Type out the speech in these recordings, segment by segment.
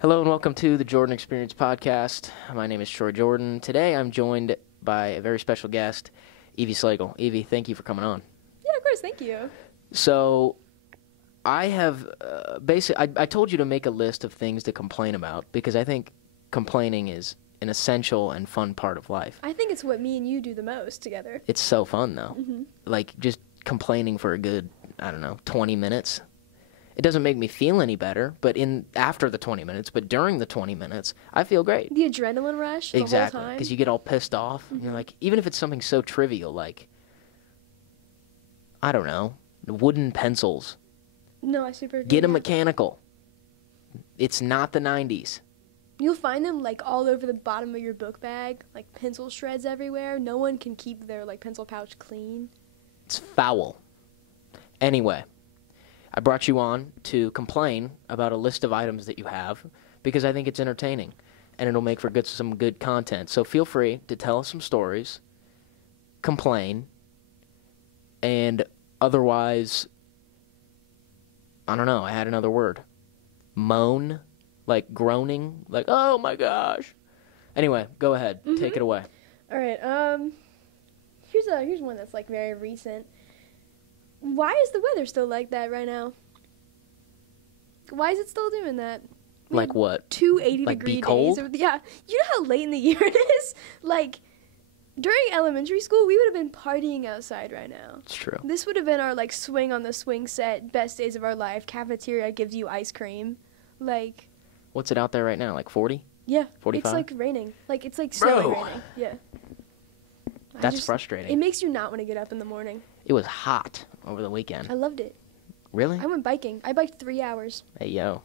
Hello and welcome to the Jordan Experience Podcast. My name is Troy Jordan. Today I'm joined by a very special guest, Evie Slagle. Evie, thank you for coming on. Yeah, of course, thank you. So, I have I told you to make a list of things to complain about because I think complaining is an essential and fun part of life. I think it's what me and you do the most together. It's so fun though. Mm-hmm. Like just complaining for a good, 20 minutes. It doesn't make me feel any better, but after the 20 minutes, but during the 20 minutes, I feel great. The adrenaline rush the whole time. Exactly, because you get all pissed off. Mm-hmm. You're like, even if it's something so trivial like, I don't know, wooden pencils. No, I super agree. Get them mechanical. It's not the 90s. You'll find them like all over the bottom of your book bag, like pencil shreds everywhere. No one can keep their like pencil pouch clean. It's foul. Anyway, I brought you on to complain about a list of items that you have because I think it's entertaining and it'll make for some good content. So feel free to tell us some stories, complain, and otherwise, I don't know, I had another word. Moan, like groaning, like, oh my gosh. Anyway, go ahead. Mm-hmm. Take it away. All right, here's one that's like very recent. Why is the weather still like that right now? Why is it still doing that? Like what? 280 like degree be cold? days. Yeah. You know how late in the year it is? Like, during elementary school, we would have been partying outside right now. It's true. This would have been our, like, swing on the swing set, best days of our life. Cafeteria gives you ice cream. Like... What's it out there right now? Like 40? Yeah. 45? It's, like, raining. Like, it's, like, snowing raining. Yeah. That's frustrating. It makes you not want to get up in the morning. It was hot over the weekend. I loved it. Really? I went biking. I biked 3 hours. Hey, yo.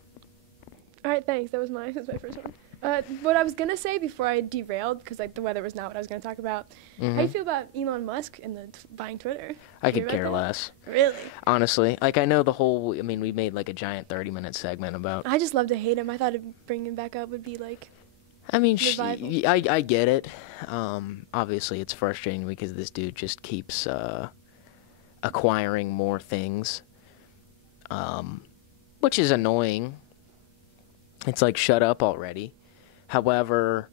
All right, thanks. That was my first one. What I was going to say before I derailed, because like the weather was not what I was going to talk about, How do you feel about Elon Musk and buying Twitter? I could care less. Really? Honestly. Like, I know we made like a giant 30-minute segment about... I just love to hate him. I thought bringing him back up would be like... I mean, I get it. Obviously, it's frustrating because this dude just keeps acquiring more things, which is annoying. It's like, shut up already. However,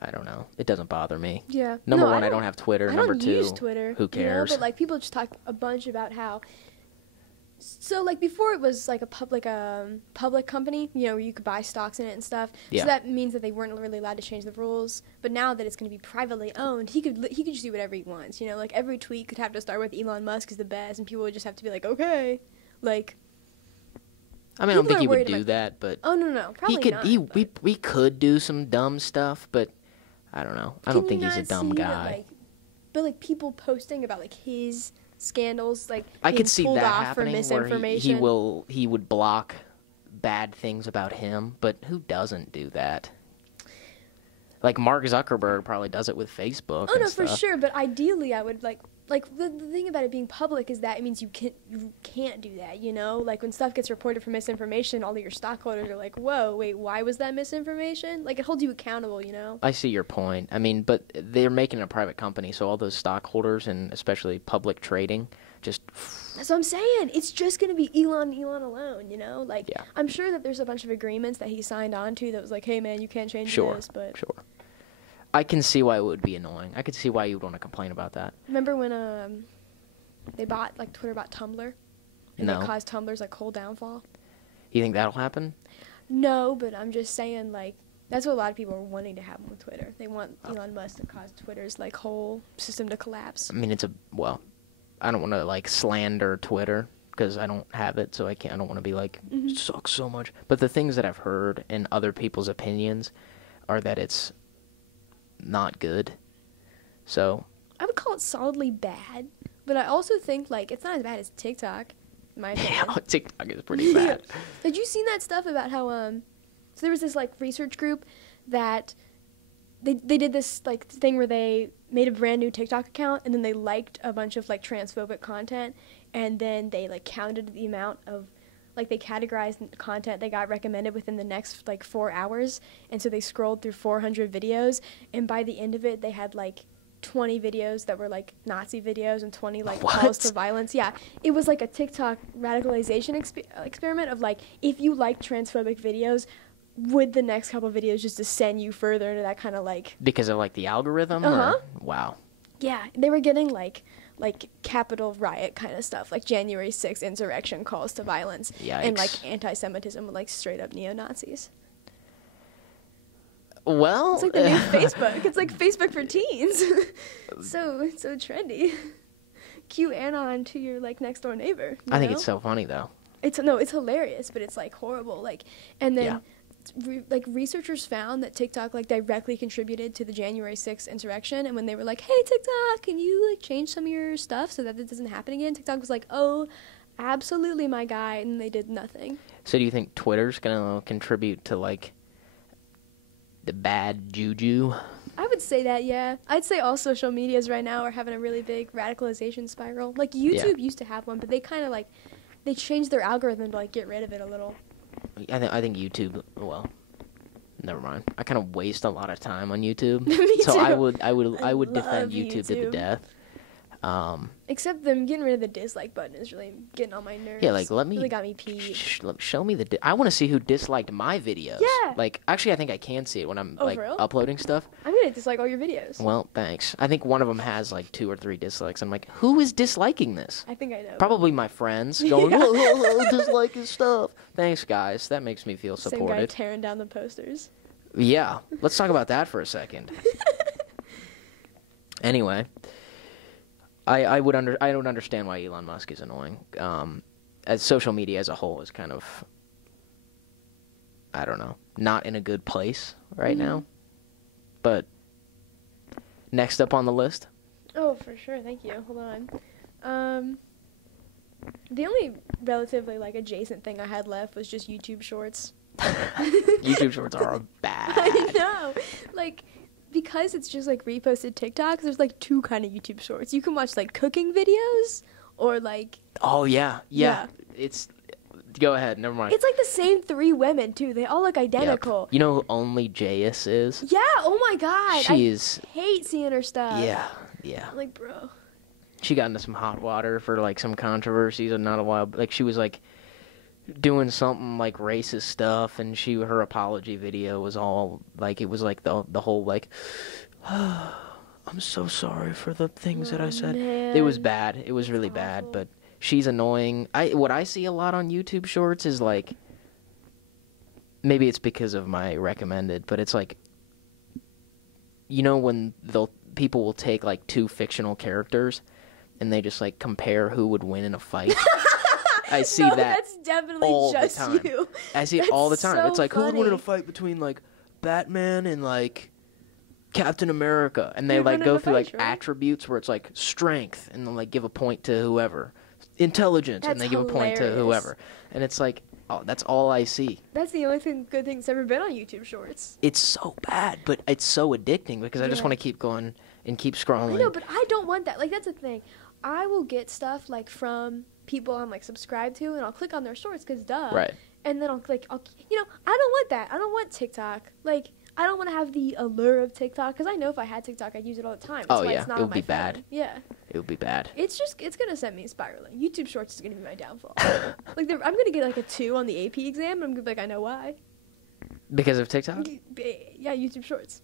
I don't know. It doesn't bother me. Yeah. Number one, I don't have Twitter. Number two, use Twitter. Who cares? But like people just talk a bunch about how. So like before it was like a public company, where you could buy stocks in it and stuff. Yeah. So that means that they weren't really allowed to change the rules. But now that it's going to be privately owned, he could just do whatever he wants. Like every tweet could have to start with Elon Musk is the best, and people would just have to be like, okay, like. I mean, I don't think he would do that, but... Oh, no, probably not. We could do some dumb stuff, but I don't know. I don't think he's a dumb guy. But people posting about, his scandals, I could see that happening, for misinformation. Where he would block bad things about him, but who doesn't do that? Like, Mark Zuckerberg probably does it with Facebook. Oh, no, for sure, but ideally I would, the thing about it being public is that it means you can't do that, Like, when stuff gets reported for misinformation, all of your stockholders are like, whoa, wait, why was that misinformation? Like, it holds you accountable, I see your point. I mean, but they're making it a private company, so all those stockholders and especially public trading just... That's what I'm saying. It's just going to be Elon alone, Like, yeah. I'm sure that there's a bunch of agreements that he signed on to that was like, hey, man, you can't change this, but... Sure. I can see why it would be annoying. I could see why you would want to complain about that. Remember when Twitter bought Tumblr? And it caused Tumblr's whole downfall? You think that'll happen? No, but I'm just saying that's what a lot of people are wanting to happen with Twitter. They want Elon Musk to cause Twitter's whole system to collapse. I mean, I don't want to slander Twitter because I don't have it, so I don't want to be it sucks so much. But the things that I've heard and other people's opinions are that it's not good. So I would call it solidly bad, but I also think it's not as bad as TikTok, in my opinion. Yeah, TikTok is pretty bad. Had you seen that stuff about how so there was this research group that they did this thing where they made a brand new TikTok account and then they liked a bunch of transphobic content and then they counted the amount of they categorized content they got recommended within the next 4 hours, and so they scrolled through 400 videos, and by the end of it they had 20 videos that were Nazi videos and 20 calls to violence. Yeah, it was a TikTok radicalization experiment of if you like transphobic videos, would the next couple videos just descend you further into that kind of like... Because of, like, the algorithm? Uh-huh. Wow. Yeah, they were getting, like Capitol riot kind of stuff, like January 6th insurrection calls to violence. Yikes. And, like, anti-Semitism with, like, straight-up neo-Nazis. Well... It's like the new Facebook. It's like Facebook for teens. so trendy. QAnon to your, like, next-door neighbor. I think it's so funny, though. It's hilarious, but it's, like, horrible. Like, and then... Yeah. Researchers found that TikTok like directly contributed to the January 6th insurrection, and when they were like, "Hey TikTok, can you like change some of your stuff so that it doesn't happen again?" TikTok was like, "Oh, absolutely, my guy," and they did nothing. So do you think Twitter's gonna contribute to like the bad juju? I would say that, yeah. I'd say all social medias right now are having a really big radicalization spiral. Like YouTube used to have one, but they kind of like they changed their algorithm to like get rid of it a little. I think YouTube. Well, never mind. I kind of waste a lot of time on YouTube, Me so too. I would defend love YouTube to the YouTube. death. Except them getting rid of the dislike button is really getting on my nerves. Yeah, like let me really got me peeved. show me the. I want to see who disliked my videos. Yeah. Like actually, I think I can see it when I'm Oh, like for real? uploading stuff. I'm gonna dislike all your videos. Well, thanks. I think one of them has like 2 or 3 dislikes. I'm like, who is disliking this? I think I know. Probably my friends going, Yeah. oh, dislike his stuff. Thanks, guys. That makes me feel Same guy supported. tearing down the posters. Yeah, let's talk about that for a second. Anyway, I don't understand why Elon Musk is annoying. As social media as a whole is kind of, I don't know, not in a good place right now. But next up on the list. Oh, for sure. Thank you. Hold on. The only relatively like adjacent thing I had left was just YouTube Shorts. YouTube Shorts are bad. I know. Like, because it's just like reposted TikToks, there's like 2 kind of YouTube Shorts. You can watch like cooking videos or like... Oh, yeah. It's... Go ahead. Never mind. It's like the same 3 women, too. They all look identical. Yep. You know who Only Jayus is? Yeah. Oh, my God. She's... I hate seeing her stuff. Yeah. I'm like, bro. She got into some hot water for like some controversies and not a while. Like she was like doing something like racist stuff, and her apology video was all like it was like the whole like I'm so sorry for the things that I said. Man. It was bad. It was really Awful. bad, but she's annoying. What I see a lot on YouTube Shorts is like maybe it's because of my recommended, but it's like you know when people will take like 2 fictional characters and they just like compare who would win in a fight. I see that that's definitely all just the time. you. I see it That's all the time. so It's like who would win in a funny. fight between like Batman and like Captain America, and they You're like running go a through fight, like right? attributes where it's like strength, and they'll like give a point to whoever, intelligence, and That's they give a point to hilarious. whoever, and it's like oh, that's all I see. That's the only good thing that's ever been on YouTube Shorts. It's so bad, but it's so addicting because I just Yeah. want to keep going and keep scrolling. I know, but I don't want that. Like, that's the thing. I will get stuff, like, from people I'm, like, subscribed to, and I'll click on their shorts, because duh. Right. And then I don't want that. I don't want TikTok. Like, I don't want to have the allure of TikTok, because I know if I had TikTok, I'd use it all the time. That's Oh, why yeah. It's not It on would my be bad. phone. Yeah. It would be bad. It's going to send me spiraling. YouTube Shorts is going to be my downfall. Like, I'm going to get, like, a 2 on the AP exam, and I'm going to be like, I know why. Because of TikTok? Yeah, YouTube Shorts.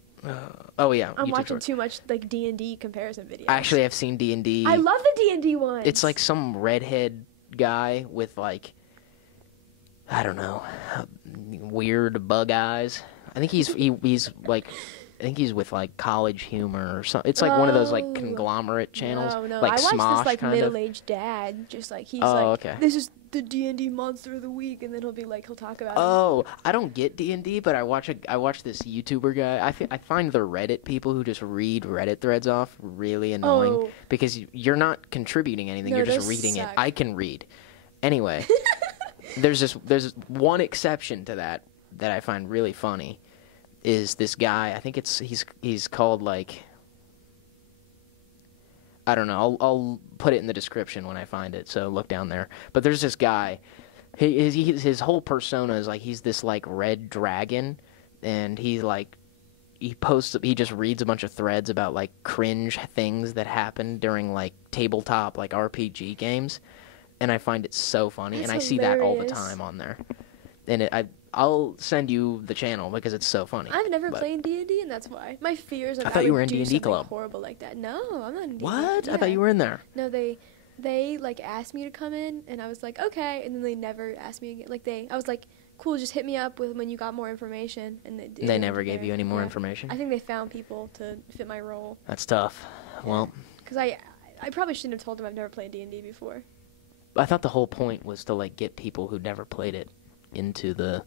Oh yeah, I'm YouTube watching Shorts. too much, like, D&D comparison videos. Actually, I've seen D&D. I love the D&D ones. It's like some redhead guy with like, I don't know, weird bug eyes. I think he's like, I think he's with like College Humor or something. It's like one of those like Oh. conglomerate channels, No, like I watched Smosh this like kind of. middle-aged dad, just like he's Oh, like, okay. this is the D&D monster of the week, and then he'll be like, he'll talk about it. Oh, I don't get D&D, but I watch this YouTuber guy. I find the Reddit people who just read Reddit threads off really annoying Oh. because you're not contributing anything. No, You're just those reading it. suck. I can read. Anyway, there's one exception to that I find really funny. Is this guy? I think he's called like. I don't know. I'll put it in the description when I find it. So look down there. But there's this guy. His whole persona is like he's this like red dragon, and he just reads a bunch of threads about like cringe things that happen during like tabletop like RPG games, and I find it so funny, That's and I see that all the hilarious. time on there, and I'll send you the channel because it's so funny. I've never played D&D, and that's why. My fears of I thought you were in do D&D something club. horrible like that. No, I'm not in D&D. What? Yeah. I thought you were in there. No, they like asked me to come in, and I was like, okay, and then they never asked me again. Like I was like, cool, just hit me up with when you got more information, and They never gave you any more Yeah. information? I think they found people to fit my role. That's tough. Well, Because I probably shouldn't have told them I've never played D&D before. I thought the whole point was to like get people who never played it into the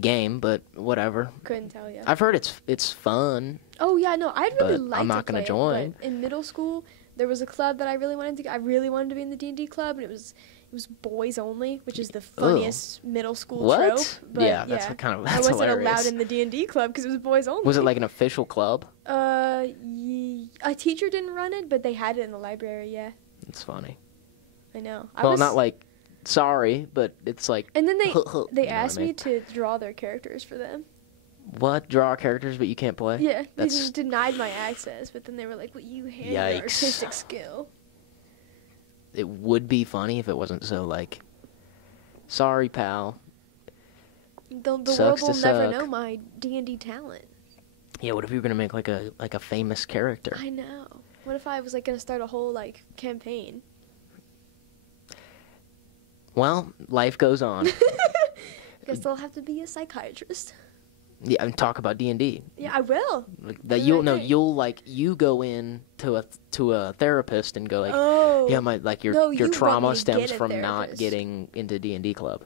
game, but whatever. Couldn't tell you. I've heard it's fun. Oh yeah, no, I'd really But like I'm to not gonna play join. it, but in middle school, there was a club that I really wanted to be in the D&D club, and it was boys only, which is the funniest middle school What? trope. But Yeah, that's kind of- I that's wasn't hilarious. allowed in the D&D club because it was boys only. Was it like an official club? A teacher didn't run it, but they had it in the library. Yeah, It's funny. I know. Well, not like sorry, but it's like. And then they you know what asked I mean? me to draw their characters for them. What? Draw characters, but you can't play? Yeah, they That's just denied my access, but then they were like, "Well, you have your Yikes. artistic skill." It would be funny if it wasn't so like. Sorry, pal. The world Sucks will to never suck. know my D&D talent. Yeah, what if you were gonna make like a famous character? I know. What if I was like gonna start a whole like campaign? Well, life goes on. Guess I'll have to be a psychiatrist. Yeah, and talk about D&D. Yeah, I will. Like that What do you'll I know think? you'll like you go in to a therapist and go like, Oh. yeah, my like No, your you want trauma me to stems get a from not therapist. getting into D&D club.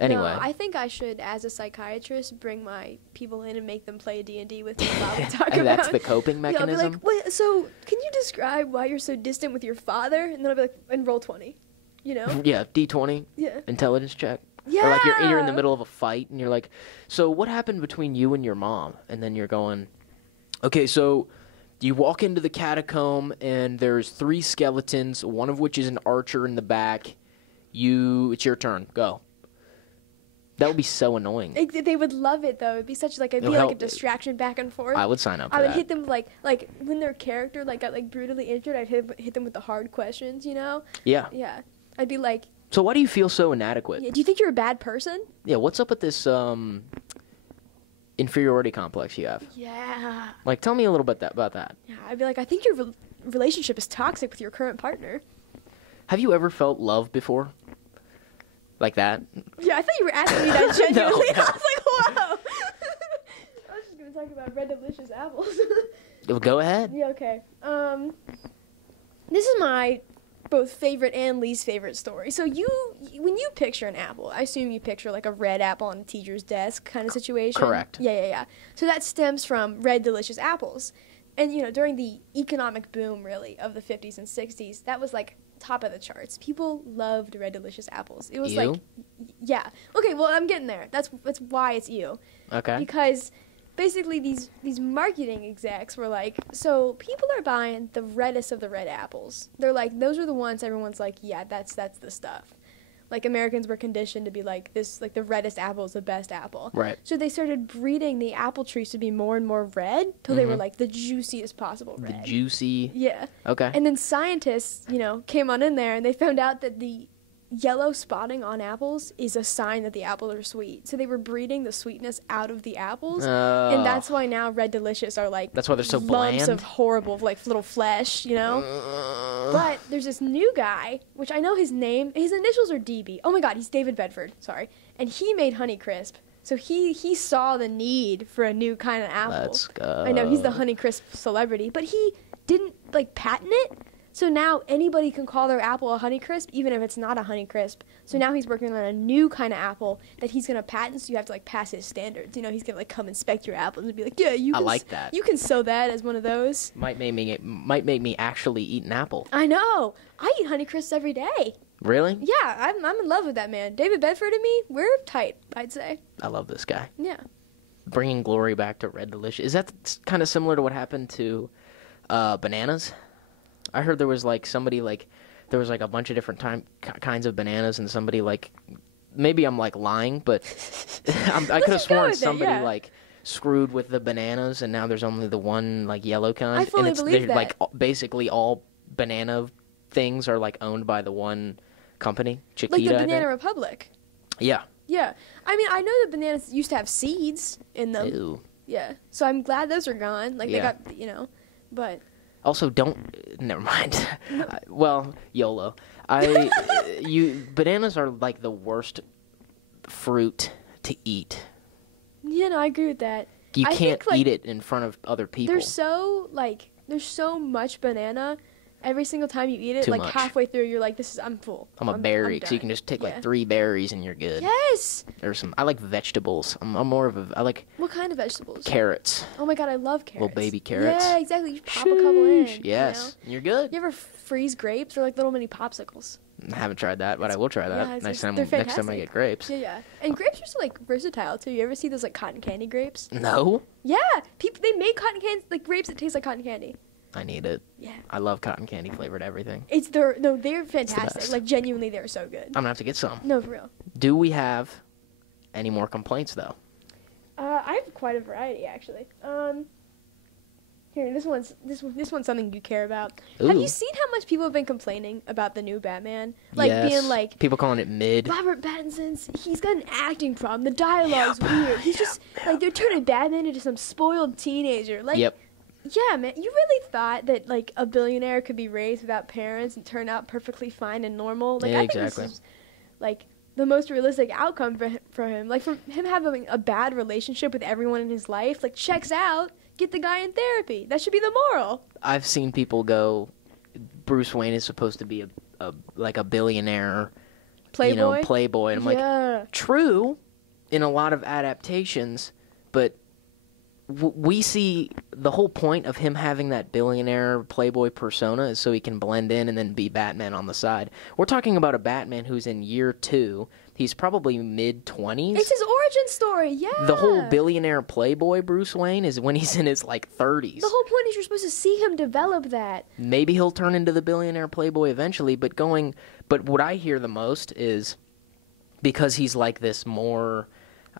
Anyway, No, I think I should, as a psychiatrist, bring my people in and make them play D&D with me while we talk and about. that's the coping Yeah, I'll be mechanism. like, wait, so can you describe why you're so distant with your father? And then I'll be like, and roll 20. You know? Yeah, D20 Yeah. intelligence check. Yeah. Or like you're in the middle of a fight and you're like, so what happened between you and your mom? And then you're going, okay, so you walk into the catacomb and there's 3 skeletons, one of which is an archer in the back. It's your turn. Go. That would be so annoying. They would love it though. It'd be such like It'll like a help. distraction back and forth. I would sign up for I would that. hit them like when their character like got like brutally injured. I'd hit them with the hard questions. You know? Yeah. Yeah. I'd be like, So why do you feel so inadequate? yeah, do you think you're a bad person? Yeah, what's up with this inferiority complex you have? Yeah. Like, tell me a little bit about that. Yeah. I'd be like, I think your relationship is toxic with your current partner. Have you ever felt love before? Like that? Yeah, I thought you were asking me that genuinely. No. I was like, whoa. I was just gonna talk about red delicious apples. Go ahead. Yeah, okay. This is my both favorite and least favorite story. So when you picture an apple, I assume you picture like a red apple on a teacher's desk kind of situation. Correct. Yeah. So that stems from red delicious apples. And you know, during the economic boom really of the 50s and 60s, that was like top of the charts. People loved red delicious apples. It was Ew? like yeah. Okay, well, I'm getting there. That's why it's you. Okay. Because basically these marketing execs were like, so people are buying the reddest of the red apples. They're like, those are the ones everyone's like, yeah, that's the stuff. Like Americans were conditioned to be like this, like the reddest apple is the best apple. Right. So they started breeding the apple trees to be more and more red till they were like the juiciest possible red. The juicy. Yeah. Okay. And then scientists, you know, came on in there and they found out that the yellow spotting on apples is a sign that the apples are sweet. So they were breeding the sweetness out of the apples. And that's why now Red Delicious are like That's why they're so lumps bland? of horrible like little flesh, you know? But there's this new guy, which I know his initials are DB. Oh my god, he's David Bedford, sorry. And he made Honeycrisp. So he saw the need for a new kind of apple. Let's go. I know, he's the Honeycrisp celebrity, but he didn't like patent it. So now anybody can call their apple a Honeycrisp, even if it's not a Honeycrisp. So now he's working on a new kind of apple that he's gonna patent. So you have to like pass his standards. You know, he's gonna like come inspect your apples and be like, yeah, you. I Can like that. You can sow that as one of those. Might make me actually eat an apple. I know. I eat Honeycrisps every day. Really? Yeah, I'm in love with that man. David Bedford and me, we're tight. I'd say. I love this guy. Yeah. Bringing glory back to Red Delicious. Is that kind of similar to what happened to bananas? I heard there was like somebody like there was like a bunch of different kinds of bananas, and somebody like maybe I'm like lying, but I could have just go sworn with it, somebody yeah. like screwed with the bananas, and now there's only the one like yellow kind. I fully and believe they're, like that. basically all banana things are like owned by the one company, Chiquita. Like the I Banana think. Republic. Yeah. Yeah. I mean, I know that bananas used to have seeds in them. Ew. Yeah. So I'm glad those are gone. Like, Yeah. they got, but... Also, never mind. Well, YOLO. Bananas are like the worst fruit to eat. Yeah, no, I agree with that. You I can't think, like, eat it in front of other people. There's so much banana. Every single time you eat it, Too like much. halfway through, you're like, I'm full. I'm a berry, I'm so you can done. just take Yeah. like 3 berries and you're good. Yes. I like vegetables. I'm more of I like What kind of vegetables? carrots. Oh my god, I love carrots. Little baby carrots. Yeah, exactly. You pop a couple in. Sheesh, yes. And you're good. You ever freeze grapes? They're like little mini popsicles. I haven't tried that, but I will try that Yeah, next they're time I fantastic. get grapes. Yeah, yeah. And grapes are so like versatile too. You ever see those like cotton candy grapes? No, Yeah, they make cotton candy like grapes that taste like cotton candy. I need it. Yeah. I love cotton candy flavored everything. They're fantastic. best. Like genuinely, they're so good. I'm gonna have to get some. No, for real. Do we have any more complaints though? I have quite a variety actually. Here, this one's something you care about. Have Ooh. you seen how much people have been complaining about the new Batman? Like being like people calling it mid. Robert he's got an acting problem. The dialogue's weird. He's just like they're turning Batman into some spoiled teenager. Like, Yep. yeah, man. You really thought that like a billionaire could be raised without parents and turn out perfectly fine and normal? Like, Yeah, I think exactly. this is like the most realistic outcome for him. Like from him having a bad relationship with everyone in his life, like checks out. Get the guy in therapy. That should be the moral. I've seen people go, Bruce Wayne is supposed to be a billionaire, Playboy. playboy. And I'm Yeah. like, true, in a lot of adaptations, but we see the whole point of him having that billionaire playboy persona is so he can blend in and then be Batman on the side. We're talking about a Batman who's in year 2. He's probably mid-20s. It's his origin story. Yeah. The whole billionaire playboy Bruce Wayne is when he's in his, 30s. The whole point is you're supposed to see him develop that. Maybe he'll turn into the billionaire playboy eventually, but what I hear the most is because he's like this more,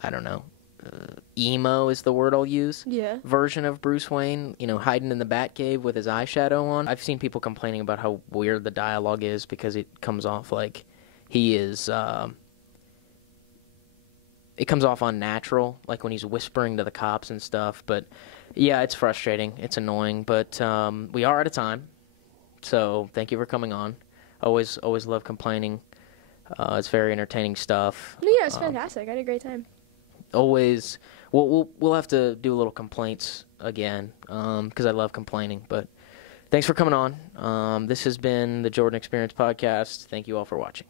I don't know, emo is the word I'll use. Yeah. Version of Bruce Wayne, hiding in the Batcave with his eyeshadow on. I've seen people complaining about how weird the dialogue is because it comes off like he is, it comes off unnatural, like when he's whispering to the cops and stuff. But yeah, it's frustrating. It's annoying, but we are out of time. So thank you for coming on. Always love complaining. It's very entertaining stuff. Yeah, it's fantastic. I had a great time. Always, we'll have to do a little complaints again because I love complaining. But thanks for coming on. This has been the Jordan Experience Podcast. Thank you all for watching.